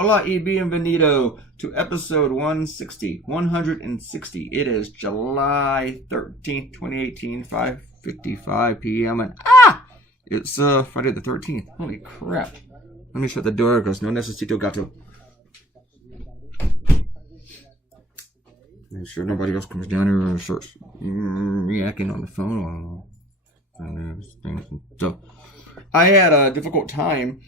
Hola y bienvenido to episode 160. It is July 13th, 2018, 5:55 p.m. and it's Friday the 13th. Holy crap. Let me shut the door because no necesito gato. Make sure nobody else comes down here and starts reacting on the phone. So, I had a difficult time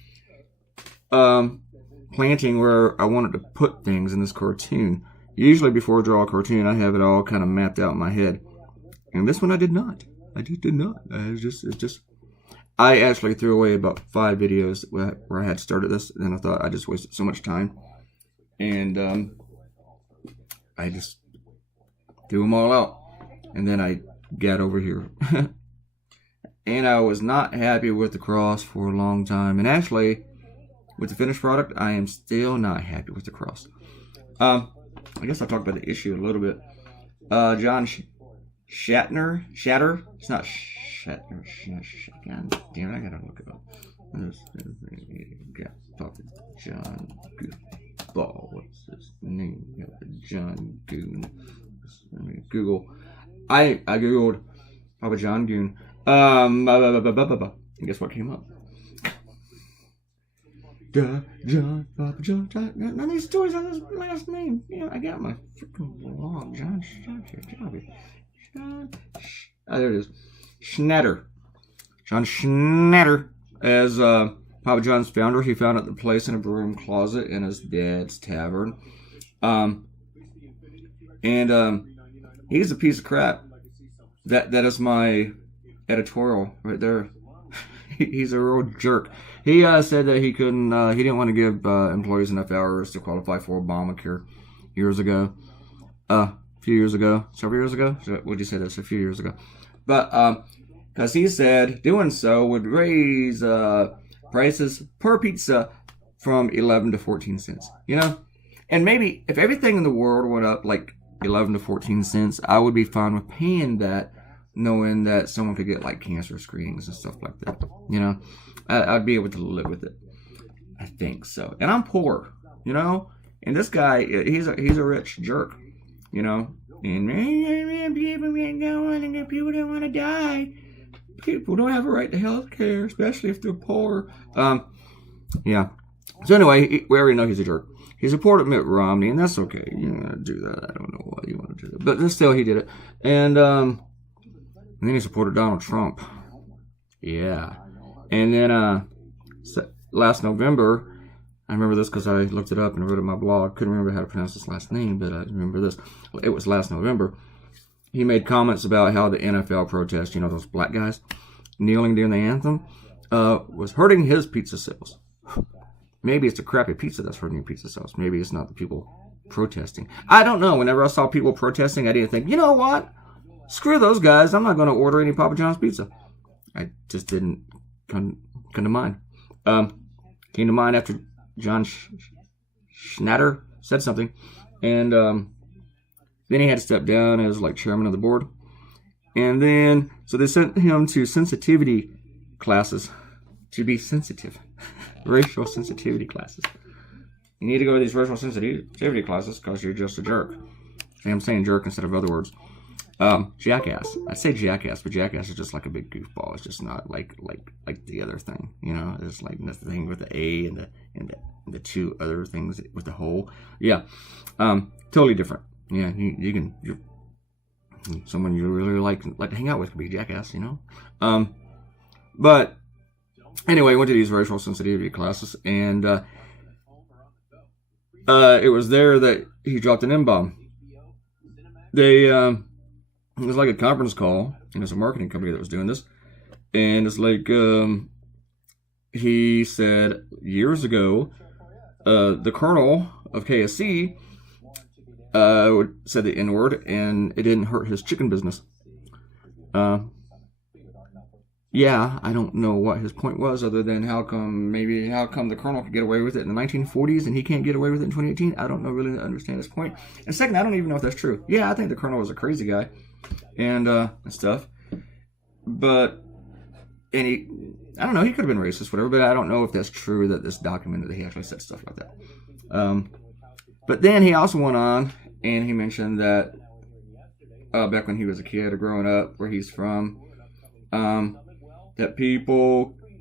planting where I wanted to put things in this cartoon. Usually before I draw a cartoon, I have it all kind of mapped out in my head. And this one I did not. I just did not. I actually threw away about 5 videos where I had started this, and I thought I just wasted so much time. And I just threw them all out. And then I got over here. And I was not happy with the cross for a long time. And actually, with the finished product, I am still not happy with the cross. I guess I'll talk about the issue a little bit. John Shatter? It's not Shatner. God damn it, I gotta look it up. John Goofball. What's his name? John Goon. Google. I googled Papa John Goon. And guess what came up? John, Papa John. None of these stories have his last name. Yeah, I got my freaking blog. John. There it is. Schnatter. John Schnatter. As Papa John's founder, he found the place in a broom closet in his dad's tavern. He's a piece of crap. That is my editorial right there. He's a real jerk. He said that he didn't want to give employees enough hours to qualify for Obamacare years ago. Several years ago. Would you say that's a few years ago? But because he said doing so would raise prices per pizza from 11 to 14 cents. You know? And maybe if everything in the world went up like 11 to 14 cents, I would be fine with paying that, knowing that someone could get like cancer screenings and stuff like that. You know? I'd be able to live with it. I think so. And I'm poor, you know? And this guy, he's a rich jerk, you know? And people don't want to die. People don't have a right to health care, especially if they're poor. Yeah. So anyway, we already know he's a jerk. He supported Mitt Romney, and that's okay. You want to do that. I don't know why you want to do that. But still, he did it. And then he supported Donald Trump. Yeah. And then last November, I remember this because I looked it up and wrote it in my blog. Couldn't remember how to pronounce his last name, but I remember this. It was last November. He made comments about how the NFL protest, you know, those black guys kneeling during the anthem, was hurting his pizza sales. Maybe it's the crappy pizza that's hurting your pizza sales. Maybe it's not the people protesting. I don't know. Whenever I saw people protesting, I didn't think, you know what? Screw those guys. I'm not going to order any Papa John's pizza. I just didn't come to mind. Came to mind after John Schnatter said something. And then he had to step down as like chairman of the board. And then, so they sent him to sensitivity classes to be sensitive. Racial sensitivity classes. You need to go to these racial sensitivity classes because you're just a jerk. And I'm saying jerk instead of other words. Jackass. I say jackass, but jackass is just like a big goofball. It's just not like the other thing, you know. It's like the thing with the A and the 2 other things with the hole. Yeah, totally different. Yeah, you're someone you really like to hang out with could be a jackass, you know. But anyway, I went to these racial sensitivity classes, and it was there that he dropped an M-bomb. It was like a conference call, and it's a marketing company that was doing this. And it's like, he said years ago, the colonel of KSC said the N-word, and it didn't hurt his chicken business. Yeah, I don't know what his point was, other than how come the colonel could get away with it in the 1940s and he can't get away with it in 2018. I don't know really understand his point. And second, I don't even know if that's true. Yeah, I think the colonel was a crazy guy and stuff. But and I don't know, he could have been racist, whatever, but I don't know if that's true that this documented that he actually said stuff like that. But then he also went on and he mentioned that back when he was a kid or growing up, where he's from, that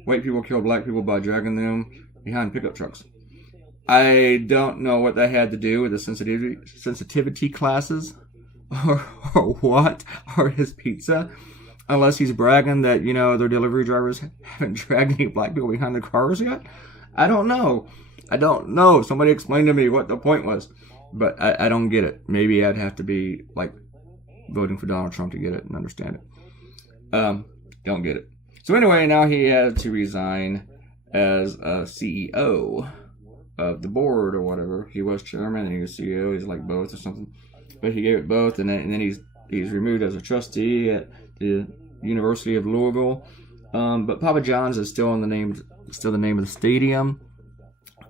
white people kill black people by dragging them behind pickup trucks. I don't know what that had to do with the sensitivity classes or what, or his pizza, unless he's bragging that, their delivery drivers haven't dragged any black people behind their cars yet. I don't know. Somebody explain to me what the point was, but I don't get it. Maybe I'd have to be like voting for Donald Trump to get it and understand it. Don't get it. So anyway, now he had to resign as a CEO of the board or whatever. He was chairman and he was CEO. He's like both or something. But he gave it both, and then he's removed as a trustee at the University of Louisville. But Papa John's is still the name of the stadium.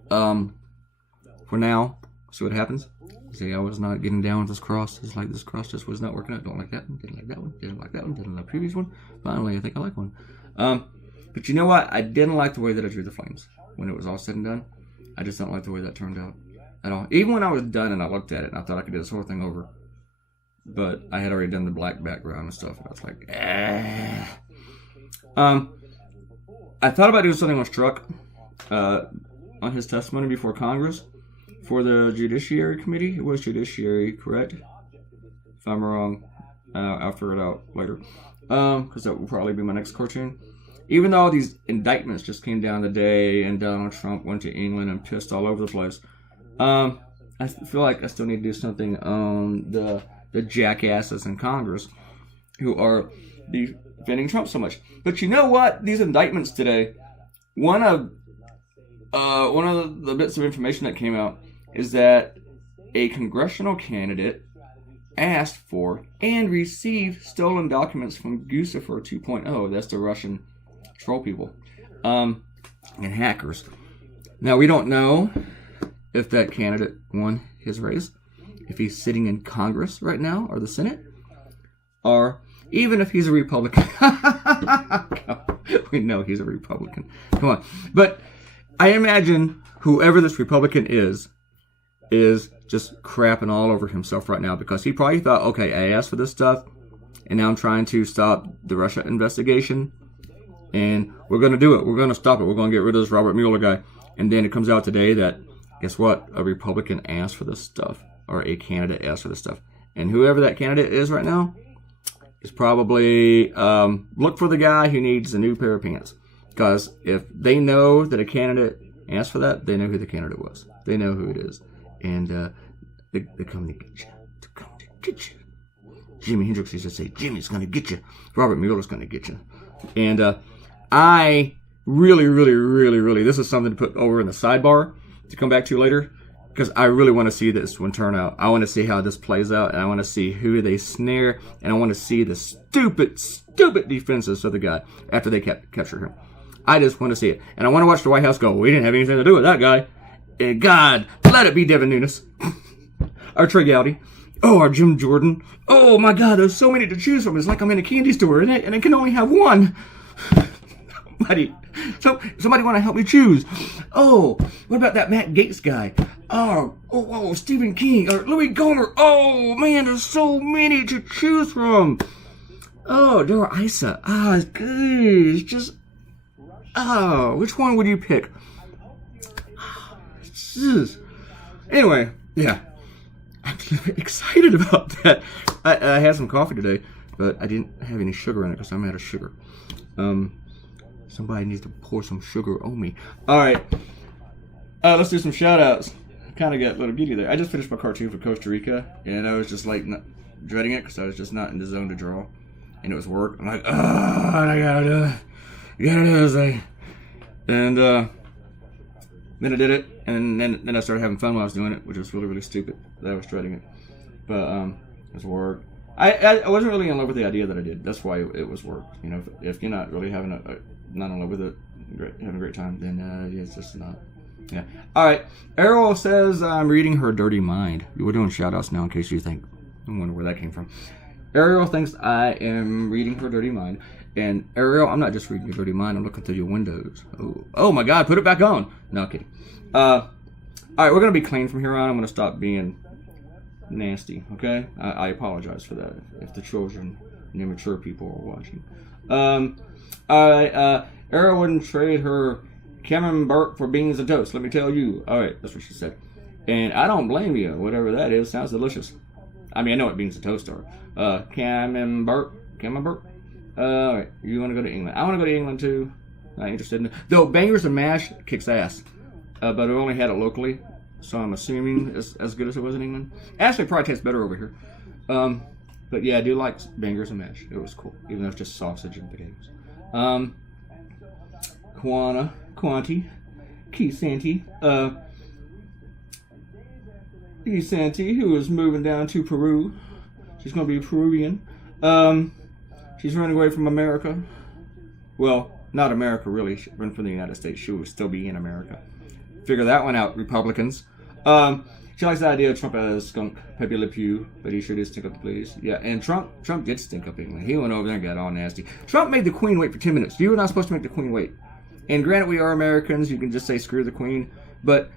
For now, see what happens. See, I was not getting down with this cross. It's like this cross just was not working out. Don't like that one. Didn't like that one. Didn't like that one. Didn't like the previous one. Finally, I think I like one. But you know what? I didn't like the way that I drew the flames when it was all said and done. I just don't like the way that turned out at all. Even when I was done and I looked at it and I thought I could do this whole thing over, but I had already done the black background and stuff. And I was like, I thought about doing something with Struck on his testimony before Congress for the Judiciary Committee. It was Judiciary, correct? If I'm wrong, I'll figure it out later. Because that will probably be my next cartoon. Even though these indictments just came down today and Donald Trump went to England and pissed all over the place, I feel like I still need to do something on the jackasses in Congress who are defending Trump so much. But you know what? These indictments today, one of the bits of information that came out is that a congressional candidate asked for and received stolen documents from Guccifer 2.0. That's the Russian troll people and hackers. Now, we don't know if that candidate won his race, if he's sitting in Congress right now or the Senate, or even if he's a Republican. We know he's a Republican. Come on. But I imagine whoever this Republican is just crapping all over himself right now, because he probably thought, okay, I asked for this stuff, and now I'm trying to stop the Russia investigation, and we're going to do it. We're going to stop it. We're going to get rid of this Robert Mueller guy. And then it comes out today that, guess what? A Republican asked for this stuff, or a candidate asked for this stuff. And whoever that candidate is right now is probably, look for the guy who needs a new pair of pants. Because if they know that a candidate asked for that, they know who the candidate was. They know who it is. And they're coming to get you. They're coming to get you. Jimi Hendrix used to say, Jimmy's going to get you. Robert Mueller's going to get you. And I really, this is something to put over in the sidebar to come back to later, because I really want to see this one turn out. I want to see how this plays out, and I want to see who they snare, and I want to see the stupid defenses of the guy after they capture him. I just want to see it. And I want to watch the White House go, we didn't have anything to do with that guy. And God, let it be Devin Nunes. Our Trey Gowdy. Oh, our Jim Jordan. Oh my God, there's so many to choose from. It's like I'm in a candy store, and I can only have one. Somebody want to help me choose. Oh, what about that Matt Gaetz guy? Oh, Stephen King or Louis Gohmert. Oh man, there's so many to choose from. Oh, Dora Issa. It's good. It's just, which one would you pick? Anyway, yeah, I'm excited about that. I had some coffee today, but I didn't have any sugar in it because I'm out of sugar. Somebody needs to pour some sugar on me. All right, let's do some shout-outs. I kind of got a little giddy there. I just finished my cartoon for Costa Rica, and I was just like dreading it because I was just not in the zone to draw, and it was work. I'm like, I gotta do it. You gotta do this thing. And then I did it, and then I started having fun while I was doing it, which was really stupid. I was dreading it, but it was work. I wasn't really in love with the idea that I did. That's why it was work. You know, if you're not really having not in love with it, having a great time, then it's just not. Yeah. All right. Errol says I'm reading her dirty mind. We're doing shout outs now in case you think, I wonder where that came from. Ariel thinks I am reading her dirty mind. And Ariel, I'm not just reading your dirty mind. I'm looking through your windows. Oh my God, put it back on. No, kidding. All right, we're going to be clean from here on. I'm going to stop being nasty, okay? I apologize for that if the children and immature people are watching. All right, Ariel wouldn't trade her camembert for beans and toast, let me tell you. All right, that's what she said. And I don't blame you. Whatever that is, sounds delicious. I mean, I know what beans and toast are. Camembert. All right, you want to go to England? I want to go to England too. Not interested in it. Though Bangers and Mash kicks ass. But I only had it locally, so I'm assuming it's as good as it was in England. Actually, it probably tastes better over here. But yeah, I do like Bangers and Mash. It was cool, even though it's just sausage and potatoes. Quanti, Key Santi, who is moving down to Peru. She's going to be Peruvian. She's running away from America. Well, not America, really. She ran from the United States. She would still be in America. Figure that one out, Republicans. She likes the idea of Trump as skunk, Pepe Le Pew, but he sure did stink up the place. Yeah, and Trump did stink up England. He went over there and got all nasty. Trump made the Queen wait for 10 minutes. You were not supposed to make the Queen wait. And granted, we are Americans. You can just say screw the Queen. But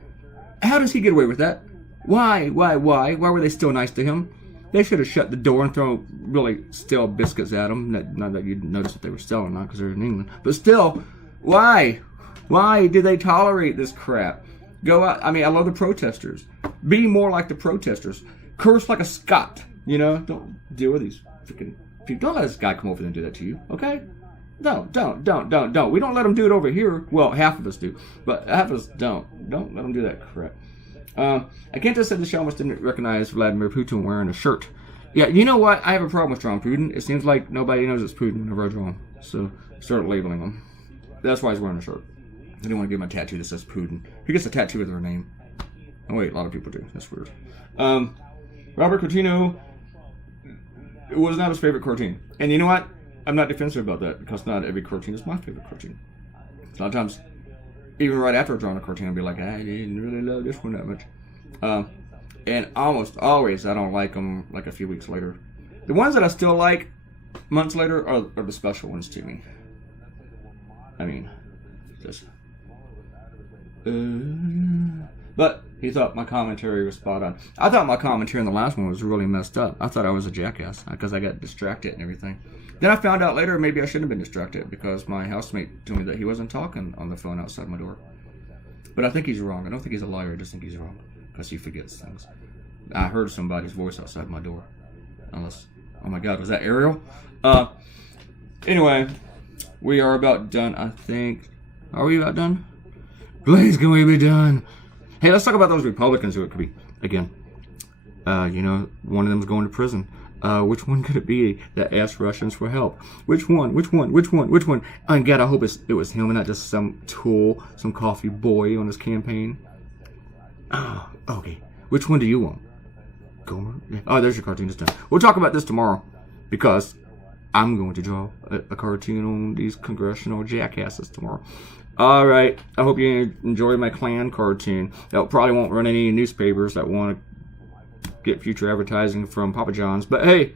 how does he get away with that? Why were they still nice to him? They should have shut the door and thrown really stale biscuits at him. Not that you'd notice that they were stale or not, because they're in England. But still, why? Why did they tolerate this crap? Go out. I mean, I love the protesters. Be more like the protesters. Curse like a Scot. You know, don't deal with these freaking people. Don't let this guy come over and do that to you, okay? Don't. We don't let them do it over here. Well, half of us do, but half of us don't. Don't let them do that crap. I can't just say the show almost didn't recognize Vladimir Putin wearing a shirt. Yeah, you know what? I have a problem with drawing Putin. It seems like nobody knows it's Putin whenever I draw him. So start labeling him. That's why he's wearing a shirt. I didn't want to give him a tattoo that says Putin. He gets a tattoo with their name. Oh wait, a lot of people do. That's weird. Robert Coutinho was not his favorite cartoon. And you know what? I'm not defensive about that, because not every cartoon is my favorite cartoon. A lot of times, even right after drawing a cartoon, I'll be like, I didn't really love this one that much. And almost always, I don't like them like a few weeks later. The ones that I still like months later are the special ones to me. I mean, just... But he thought my commentary was spot on. I thought my commentary in the last one was really messed up. I thought I was a jackass because I got distracted and everything. Then I found out later maybe I shouldn't have been distracted, because my housemate told me that he wasn't talking on the phone outside my door. But I think he's wrong. I don't think he's a liar. I just think he's wrong, because he forgets things. I heard somebody's voice outside my door. Unless, oh my God, was that Ariel? Anyway, we are about done, I think. Are we about done? Please, can we be done? Hey, let's talk about those Republicans who it could be. Again, one of them's going to prison. Which one could it be that asked Russians for help? Which one? And God, I hope it was him and not just some tool, some coffee boy on his campaign. Oh, okay. Which one do you want? Gomer? Oh, there's your cartoon. It's done. We'll talk about this tomorrow, because I'm going to draw a cartoon on these congressional jackasses tomorrow. All right. I hope you enjoyed my Klan cartoon. That probably won't run any newspapers that want to get future advertising from Papa John's. But hey,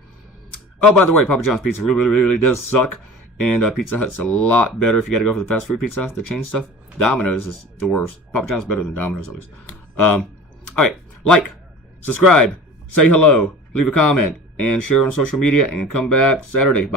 oh, by the way, Papa John's pizza really does suck. And Pizza Hut's a lot better if you got to go for the fast food pizza, the chain stuff. Domino's is the worst. Papa John's better than Domino's, at least. All right. Like, subscribe, say hello, leave a comment, and share on social media, and come back Saturday. Bye.